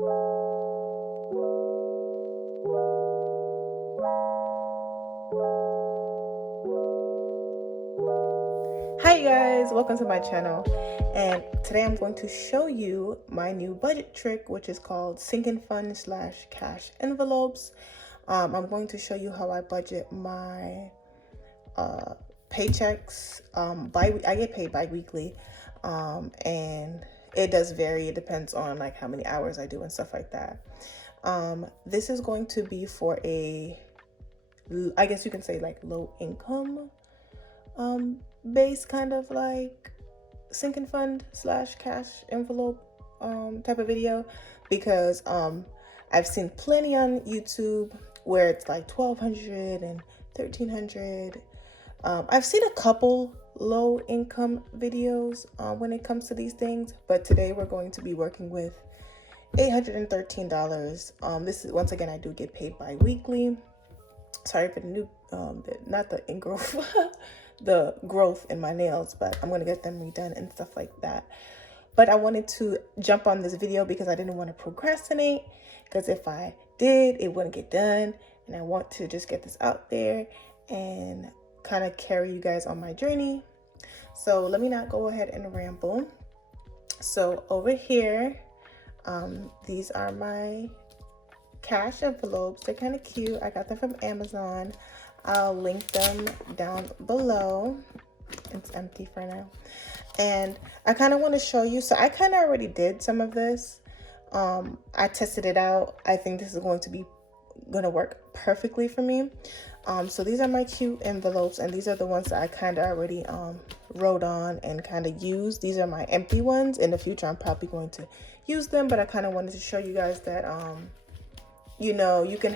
Hi guys, welcome to my channel, and today I'm going to show you my new budget trick, which is called sinking fund / cash envelopes. I'm going to show you how I budget my paychecks. I get paid bi-weekly, and it does vary. It depends on like how many hours I do and stuff like that. This is going to be for I guess you can say like low income base kind of like sinking fund / cash envelope type of video, because I've seen plenty on YouTube where it's like 1,200 and 1,300. I've seen a couple low income videos when it comes to these things, but today we're going to be working with $813. This is, once again, I do get paid bi-weekly. Sorry for the new not the ingrowth the growth in my nails, but I'm gonna get them redone and stuff like that. But I wanted to jump on this video because I didn't want to procrastinate, because if I did, it wouldn't get done, and I want to just get this out there and kind of carry you guys on my journey. So let me not go ahead and ramble. So over here, these are my cash envelopes. They're kind of cute. I got them from Amazon. I'll link them down below. It's empty for now. And I kind of want to show you. So I kind of already did some of this. I tested it out. I think this is going to work perfectly for me. So these are my cute envelopes, and these are the ones that I kind of already wrote on and kind of used. These are my empty ones. In the future, I'm probably going to use them, but I kind of wanted to show you guys that you know, you can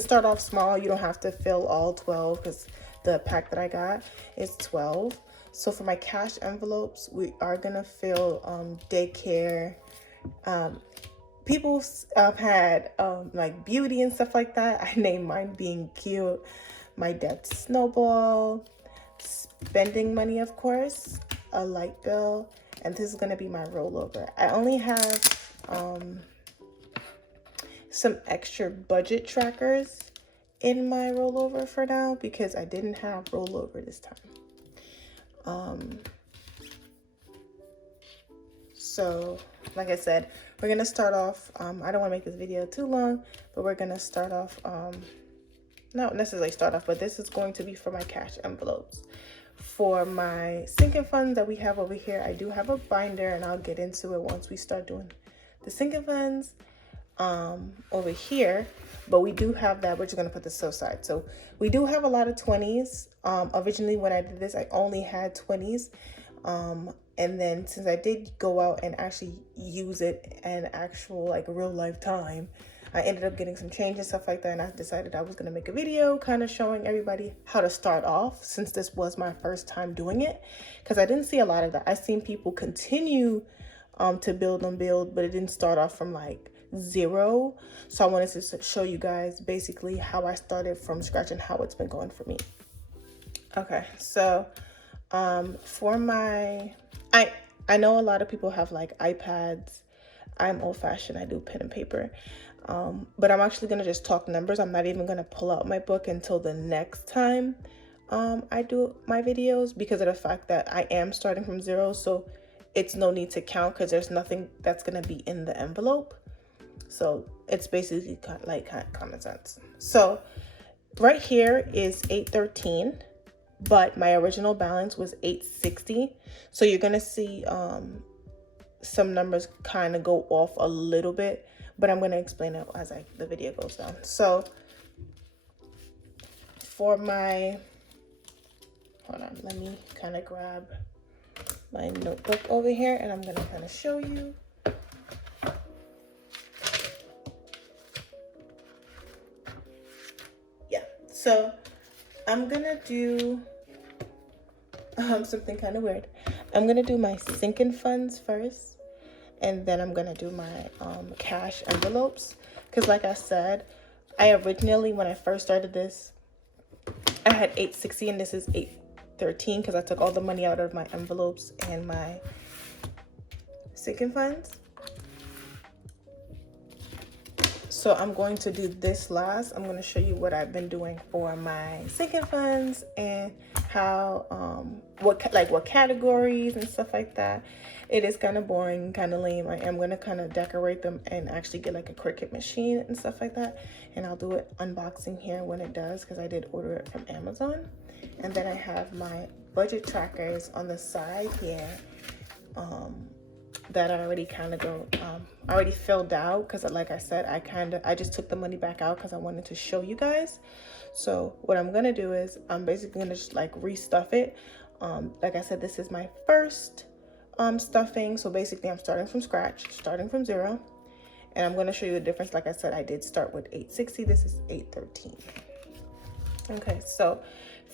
start off small. You don't have to fill all 12, because the pack that I got is 12. So for my cash envelopes, we are gonna fill daycare. People had like beauty and stuff like that. I named mine being cute. My debt snowball, spending money, of course, a light bill, and this is gonna be my rollover. I only have some extra budget trackers in my rollover for now, because I didn't have rollover this time. So like I said, we're gonna start off, I don't want to make this video too long, but we're gonna start off, not necessarily start off, but this is going to be for my cash envelopes. For my sinking funds that we have over here, I do have a binder, and I'll get into it once we start doing the sinking funds over here. But we do have that. We're just gonna put this aside. So we do have a lot of 20s. Originally when I did this, I only had 20s, and then since I did go out and actually use it in actual like real life time, I ended up getting some change and stuff like that, and I decided I was gonna make a video kind of showing everybody how to start off, since this was my first time doing it, because I didn't see a lot of that. I've seen people continue to build, but it didn't start off from like 0. So I wanted to show you guys basically how I started from scratch and how it's been going for me. Okay, so for my I know a lot of people have like iPads. I'm old-fashioned. I do pen and paper, but I'm actually gonna just talk numbers. I'm not even gonna pull out my book until the next time I do my videos, because of the fact that I am starting from 0. So it's no need to count, because there's nothing that's gonna be in the envelope. So it's basically like common sense. So right here is 813, but my original balance was 860. So you're gonna see some numbers kind of go off a little bit, but I'm gonna explain it as the video goes down. So for my, hold on, let me kind of grab my notebook over here, and I'm gonna kind of show you. So I'm gonna do something kind of weird. I'm gonna do my sinking funds first, and then I'm gonna do my cash envelopes, because like I said, I originally, when I first started this, I had 860, and this is 813, because I took all the money out of my envelopes and my sinking funds. So I'm going to do this last. I'm going to show you what I've been doing for my sinking funds and how what categories and stuff like that. It is kind of boring, kind of lame. I am going to kind of decorate them and actually get like a Cricut machine and stuff like that, and I'll do it unboxing here when it does, because I did order it from Amazon. And then I have my budget trackers on the side here that I already kind of go already filled out, because like I said, I just took the money back out because I wanted to show you guys. So what I'm gonna do is I'm basically gonna just like restuff it. Like I said, this is my first stuffing, so basically I'm starting from scratch, starting from zero, and I'm going to show you the difference. Like I said, I did start with 860. This is 813. Okay, so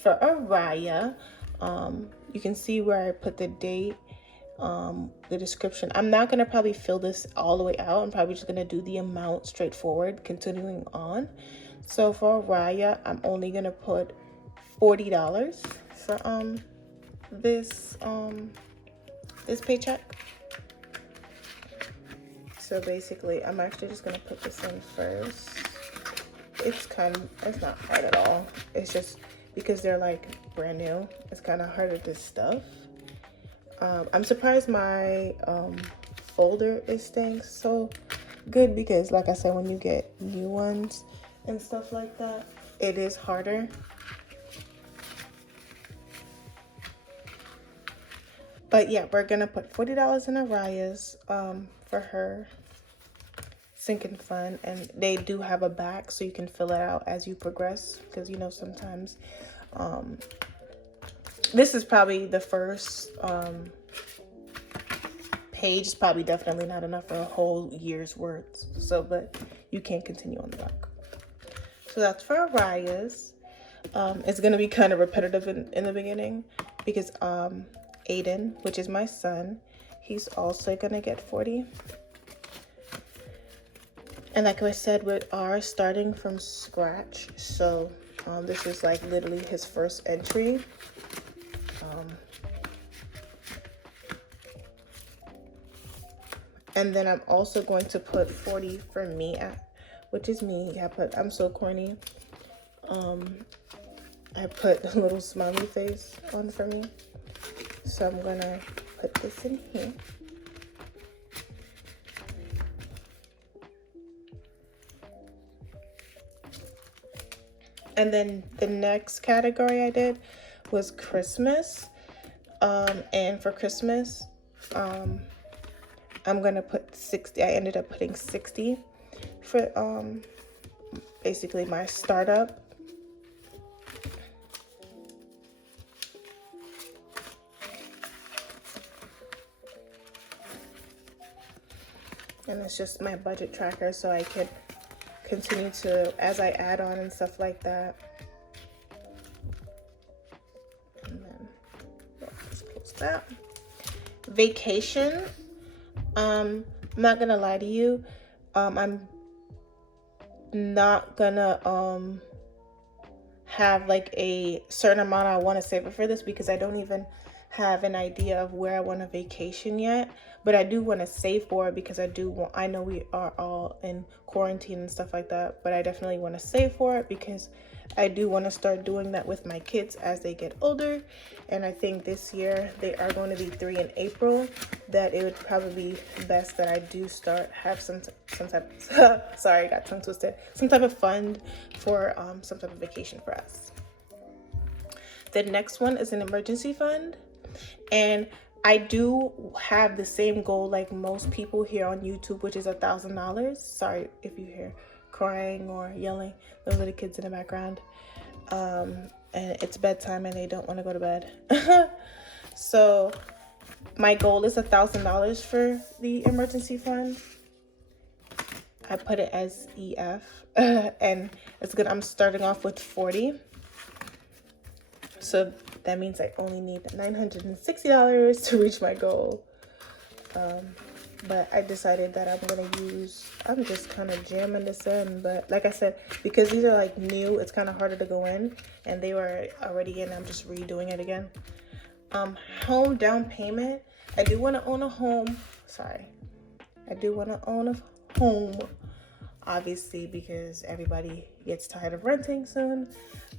for Araya, you can see where I put the date, the description. I'm not going to probably fill this all the way out. I'm probably just going to do the amount straightforward, continuing on. So for Araya, I'm only going to put $40 for this paycheck. So basically, I'm actually just gonna put this in first. It's not hard at all. It's just because they're like brand new, it's kind of harder to stuff. I'm surprised my folder is staying so good, because like I said, when you get new ones and stuff like that, it is harder. But yeah, we're gonna put $40 in Araya's for her sinking fund, and they do have a back so you can fill it out as you progress, because you know sometimes this is probably the first page. Is probably definitely not enough for a whole year's worth, so but you can continue on the back. So that's for Araya's. It's gonna be kind of repetitive in the beginning, because Aiden, which is my son, he's also gonna get 40. And like I said, we are starting from scratch, so this is like literally his first entry. And then I'm also going to put 40 for me, which is me. Yeah, but I'm so corny. I put a little smiley face on for me. So I'm gonna put this in here. And then the next category I did was Christmas. And for Christmas, I'm gonna put 60. I ended up putting 60 for basically my startup. And it's just my budget tracker, so I could continue to, as I add on and stuff like that. And then just close that. Vacation. I'm not gonna lie to you. I'm not gonna have like a certain amount I want to save it for this, because I don't even have an idea of where I want to vacation yet. But I do want to save for it, because I know we are all in quarantine and stuff like that, but I definitely want to save for it, because I do want to start doing that with my kids as they get older. And I think this year they are going to be 3 in April, that it would probably be best that I do have some type sorry, I got tongue twisted, some type of fund for some type of vacation for us. The next one is an emergency fund, and I do have the same goal like most people here on YouTube, which is $1,000. Sorry if you hear crying or yelling. Those are the kids in the background. And it's bedtime and they don't want to go to bed. So my goal is $1,000 for the emergency fund. I put it as EF, and it's good. I'm starting off with 40. So that means I only need $960 to reach my goal. But I decided that I'm just kind of jamming this in. But like I said, because these are like new, it's kind of harder to go in, and they were already in. I'm just redoing it again. Home down payment. I do want to own a home. I do want to own a home. obviously because everybody gets tired of renting soon,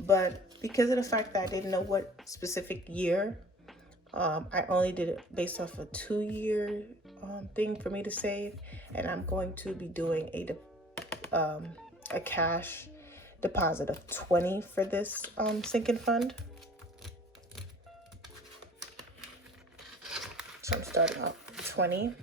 but because of the fact that I didn't know what specific year, I only did it based off a 2-year thing for me to save, and I'm going to be doing a cash deposit of 20 for this sinking fund. So I'm starting off with 20.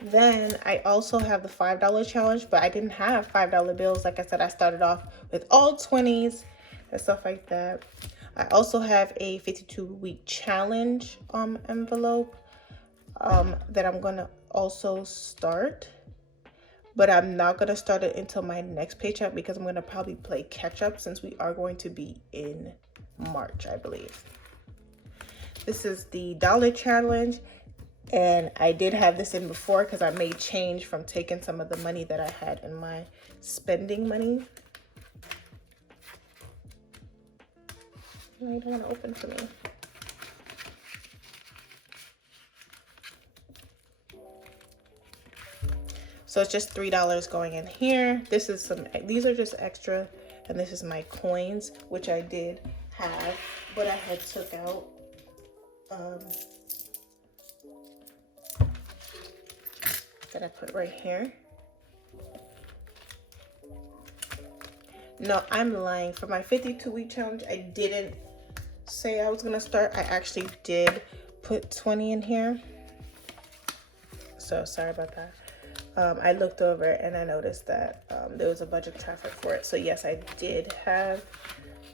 Then I also have the $5 challenge, but I didn't have $5 bills. Like I said, I started off with all 20s and stuff like that. I also have a 52-week challenge envelope that I'm gonna also start, but I'm not gonna start it until my next paycheck because I'm gonna probably play catch up since we are going to be in March, I believe. This is the dollar challenge, and I did have this in before because I made change from taking some of the money that I had in my spending money. No, you don't want to open for me. So it's just $3 going in here. This is these are just extra, and this is my coins, which I did have, but I had took out. That I put right here. No, I'm lying. For my 52-week challenge, I didn't say I was gonna start. I actually did put 20 in here. So sorry about that. I looked over and I noticed that there was a budget traffic for it. So yes, I did have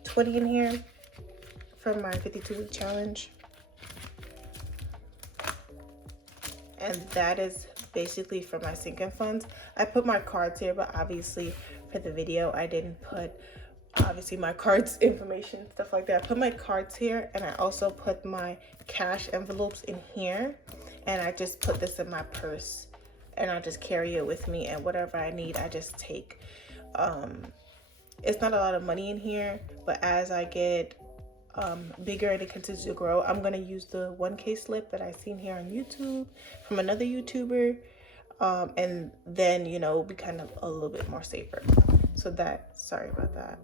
20 in here for my 52-week challenge. And that is basically for my sinking funds. I put my cards here, but obviously for the video, I didn't put obviously my cards information, stuff like that. I put my cards here, and I also put my cash envelopes in here, and I just put this in my purse, and I just carry it with me, and whatever I need, I just take. It's not a lot of money in here, but as I get bigger and it continues to grow, I'm gonna use the 1K slip that I seen here on YouTube from another YouTuber, and then, you know, be kind of a little bit more safer. So that, sorry about that.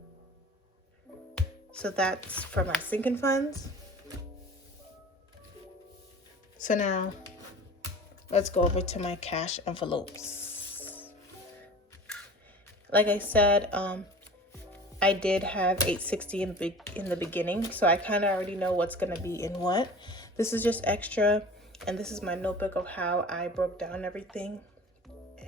So that's for my sinking funds. So now let's go over to my cash envelopes. Like I said, I did have $860 in the beginning, so I kind of already know what's gonna be in what. This is just extra, and this is my notebook of how I broke down everything,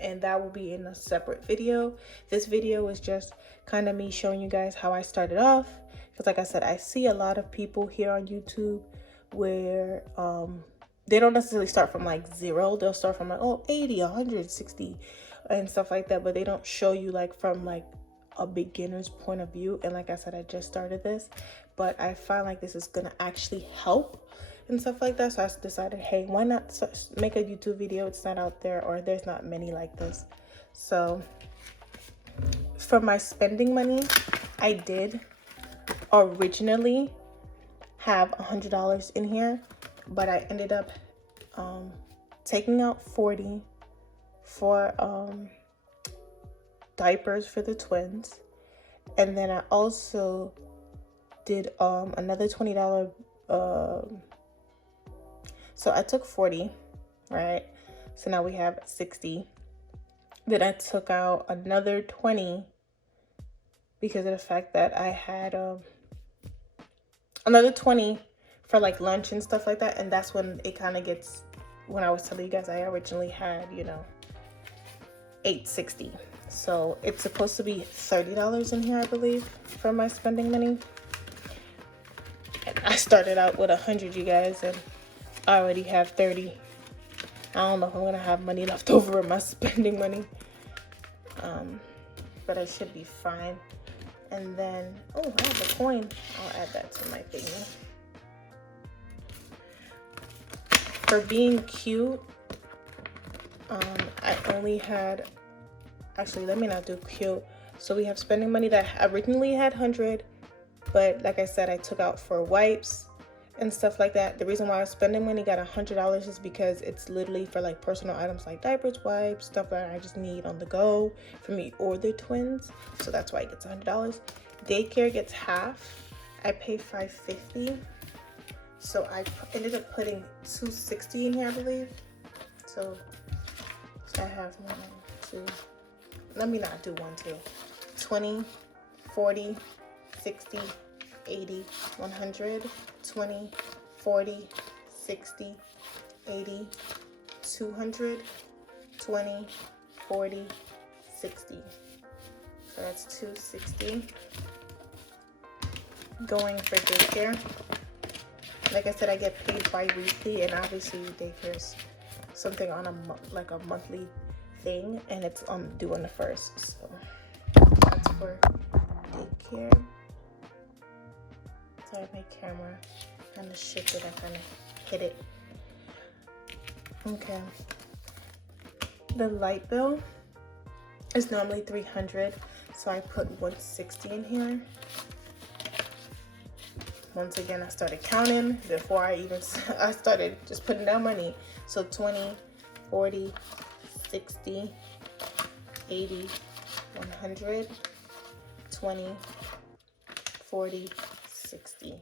and that will be in a separate video. This video is just kind of me showing you guys how I started off, because like I said, I see a lot of people here on YouTube where they don't necessarily start from like 0. They'll start from like 80, 160 and stuff like that, but they don't show you like from like a beginner's point of view. And like I said, I just started this, but I find like this is gonna actually help and stuff like that. So I decided, hey, why not make a YouTube video? It's not out there, or there's not many like this. So for my spending money, I did originally have $100 in here, but I ended up taking out 40 for diapers for the twins, and then I also did another $20 so I took 40, right? So now we have 60. Then I took out another 20 because of the fact that I had another 20 for like lunch and stuff like that, and that's when it kind of gets, when I was telling you guys I originally had, you know, $860. So it's supposed to be $30 in here, I believe, for my spending money. And I started out with 100, you guys, and I already have 30. I don't know if I'm gonna have money left over in my spending money, but I should be fine. And then, oh, I have a coin. I'll add that to my thingy. For being cute, I only had, actually, let me not do cute. So we have spending money that I originally had 100, but like I said, I took out for wipes, and stuff like that. The reason why I spending money got $100 is because it's literally for like personal items like diapers, wipes, stuff that I just need on the go for me or the twins. So that's why it gets $100. Daycare gets half. I pay $5.50. So I ended up putting $2.60 in here, I believe. So I have 1, 2. Let me not do 1, 2. 20, 40, 60, 80, 100, 20, 40, 60, 80, 200, 20, 40, 60. So that's $2.60 going for daycare. Like I said, I get paid bi-weekly, and obviously daycare's something on a monthly thing, and it's due on the 1st. So that's for daycare. Sorry, my camera kind of shifted. I kind of hit it. Okay. The light bill is normally $300, so I put $160 in here. Once again, I started counting before I started just putting down money. So 20, 40, 60, 80, 100, 20, 40, 60.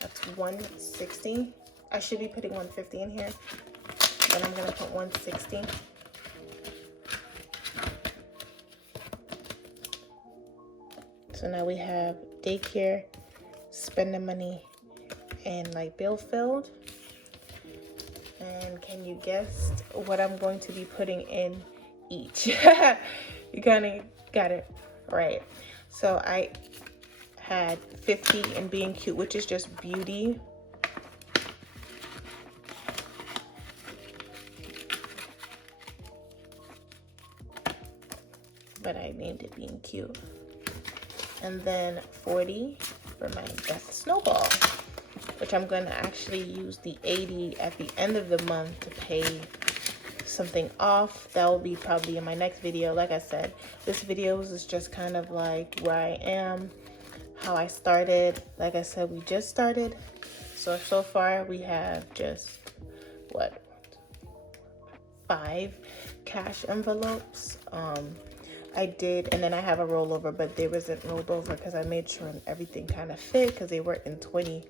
That's $160. I should be putting $150 in here, but I'm gonna put $160. So now we have daycare, spending money, and light bill filled. And can you guess what I'm going to be putting in each? You kind of got it right. So I had 50 in being cute, which is just beauty. But I named it being cute. And then 40 for my best snowball, which I'm going to actually use the 80 at the end of the month to pay something off. That will be probably in my next video. Like I said, this video is just kind of like where I am, how I started. Like I said, we just started. So far we have just, what, 5 cash envelopes. I did, and then I have a rollover, but they wasn't rolled over because I made sure everything kind of fit, because they were in $20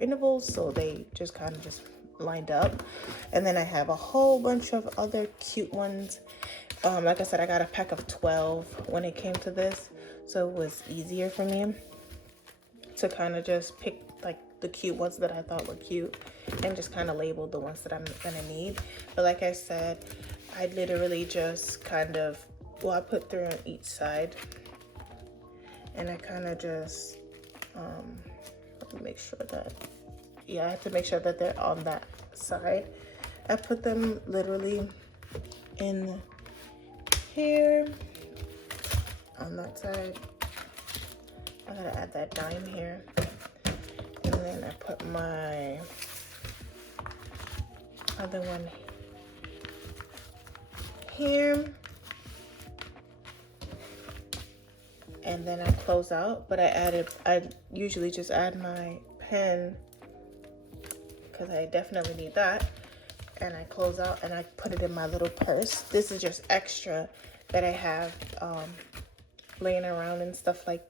intervals, so they just kind of just lined up. And then I have a whole bunch of other cute ones. Like I said, I got a pack of 12 when it came to this, so it was easier for me to kind of just pick like the cute ones that I thought were cute and just kind of label the ones that I'm gonna need. But like I said, I literally just kind of, well, I put 3 on each side, and I kind of just let me make sure that, yeah, I have to make sure that they're on that side. I put them literally in here on that side. I gotta add that dime here, and then I put my other one here. And then I close out, but I usually just add my pen because I definitely need that. And I close out and I put it in my little purse. This is just extra that I have laying around and stuff like